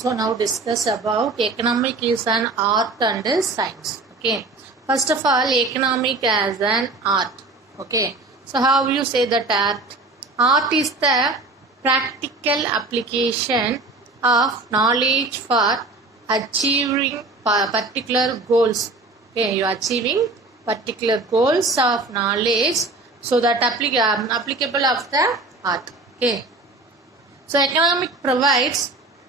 So now discuss about economic is an art and a science. Okay. First of all, economic as an art. Okay. So how you say that art? Art is the practical application of knowledge for achieving particular goals. Okay, you are achieving particular goals of knowledge. So that applicable of the art. Okay. So economic provides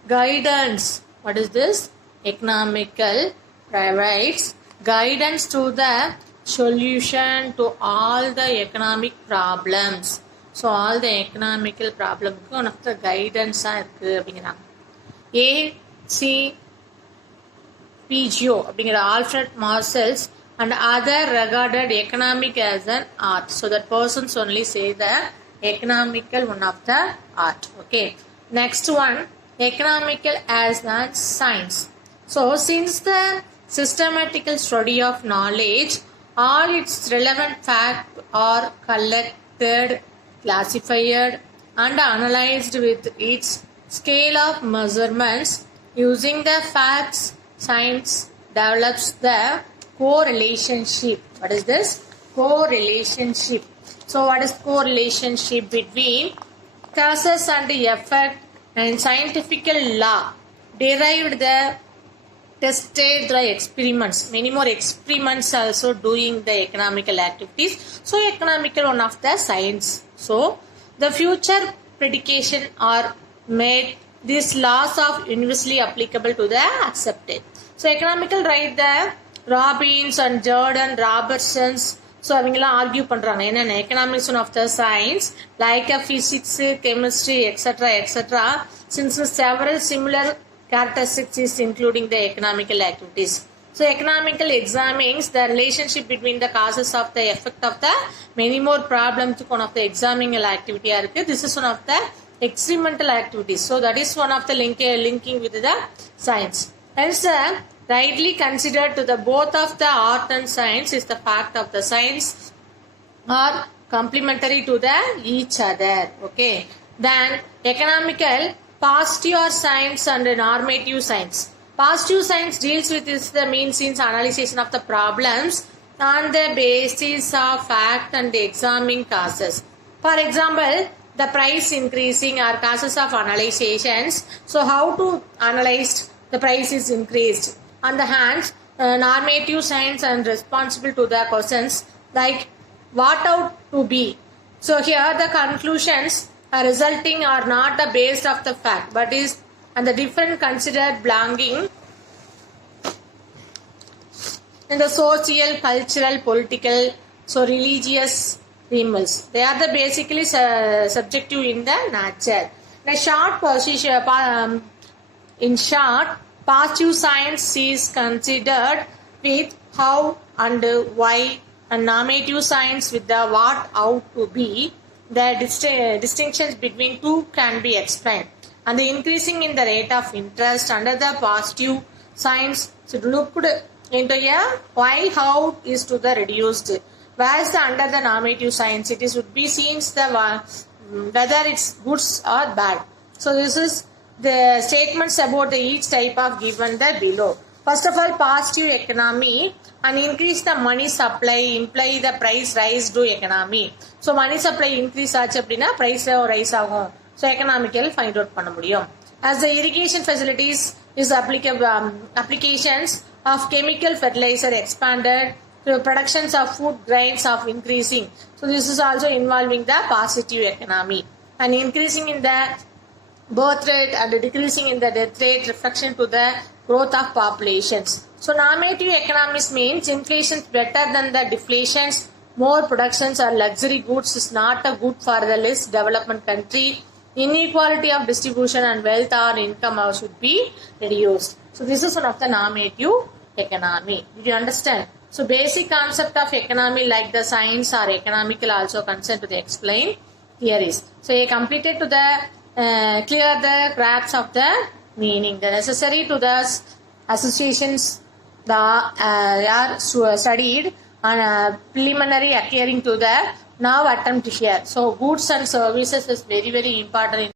guidance. What is this? Economical provides guidance to the solution to all the economic problems. So all the economical problems one of the guidance இருக்கு அப்படிங்கிறாங்க. ACPGO அப்படிங்கிற Alfred Marshalls and other regarded economic as an art. So that persons only say the economical one of the art. Okay. Next one, economical as a science. So since the systematical study of knowledge, all its relevant facts are collected, classified and analyzed with its scale of measurements. Using the facts, science develops the correlationship. What is this? Correlationship. So what is correlationship between causes and effect and scientific law derived the tested the experiments. Many more experiments also doing the economical activities. So economical one of the science. So the future predication are made. These laws are universally applicable to the accepted. So economical right there, Robbins and Jordan Robertsons. So avangala argue பண்றாங்க என்னன்னா economics one of the science like a physics, chemistry, etc. Since several similar characteristics is including the economical activities. So economical examines the relationship between the causes of the effect of the many more problems one of the examining activity இருக்கு. This is one of the experimental activities. So that is one of the linking with the science. Hence rightly considered to the both of the art and science is the fact of the science are complementary to the each other. Okay. Then economical positive science and normative science. Positive science deals with is the means analysis of the problems on the basis of fact and examining causes. For example, the price increasing are causes of analyzations. So how to analyze the price is increased? On the hand, normative science and responsible to the questions like what ought to be. So here the conclusions are resulting are not the based of the fact but is and the different considered belonging in the social, cultural, political, so religious realms. They are the basically subjective in the nature. The short position in short, positive science is considered with how and why, and normative science with the what ought to be. The distinctions between two can be explained. And the increasing in the rate of interest under the positive science should looked into a why how is to the reduced. Whereas the under the normative science it is would be seen the whether it's goods or bad. So this is the statements about the each type of given the below. First of all, positive economy and increase the money supply imply the price rise to economy. So money supply increase ஆச்சு அப்படின்னா price rise ஆகும். So economical find out பண்ண முடியும். As the irrigation facilities is applications of chemical fertilizer expanded to productions of food grains of increasing. So this is also involving the positive economy and increasing in the birth rate and decreasing in the death rate reflection to the growth of populations. So normative economics means inflation is better than the deflations. More productions or luxury goods is not a good for the less development country. Inequality of distribution and wealth or income should be reduced. So this is one of the normative economy. Did you understand? So basic concept of economy like the science or economical also concerned to the explain theories. So I completed to the clear the graphs of the meaning. The necessary to the associations are studied and preliminary occurring to the now attempt here. So goods and services is very important.